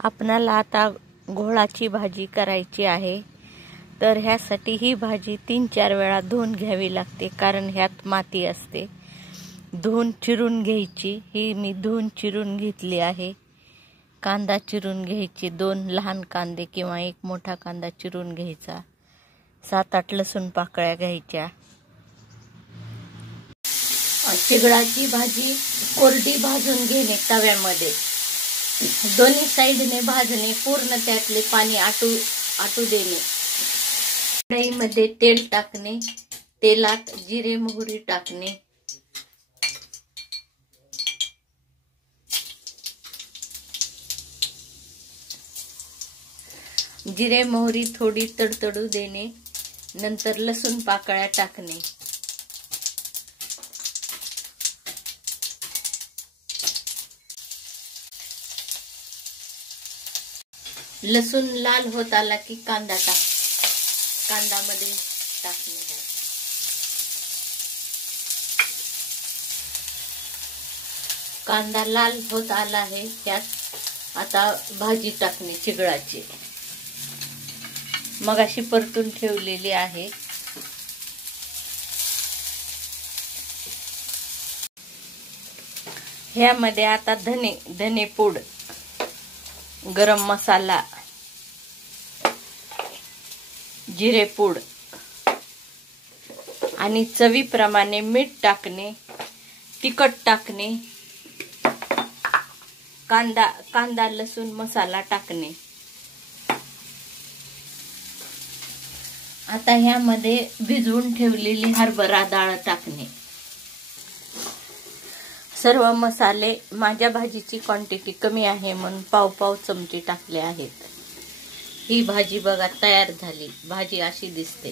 आपणाला आता घोळाची भाजी करायची आहे, तर ह्यासाठी ही भाजी 3-4 वेळा धुवून घ्यावी लागते, कारण ह्यात माती असते. धुवून चिरून घ्यायची. ही मी धुवून चिरून घेतली आहे. कांदा चिरून घ्यायची, 2 लहान कांदे किंवा 1 मोठा कांदा चिरून घ्यायचा. 7-8 लसूण पाकळ्या घ्यायच्या. चिगळाची भाजी कोरडी भाजून घेणे तव्यामध्ये. दोन्ही साईडने भाजणे, पूर्ण त्यातले पाणी आटू देणे. कढईमध्ये तेल टाकणे, तेलात जिरे मोहरी टाकणे. जिरे मोहरी थोडी तडतडू देणे, नंतर लसूण पाकळ्या टाकणे. लसूण लाल होत आला की कांदामध्ये टाकणे. कांदा लाल होत आला आहे, त्यात आता भाजी टाकणे चिगळाची. मगाशी परतून ठेवलेली आहे. ह्यामध्ये आता धनेपूड, गरम मसाला, जिरेपूड आणि चवीप्रमाणे मीठ टाकणे, तिखट टाकणे, कांदा लसूण मसाला टाकणे. आता ह्यामध्ये भिजवून ठेवलेली हरभरा डाळ टाकणे. सर्व मसाले, माझ्या भाजीची क्वांटिटी कमी आहे म्हणून पाव चमचे टाकले आहेत. ही भाजी बघा तयार झाली. भाजी अशी दिसते.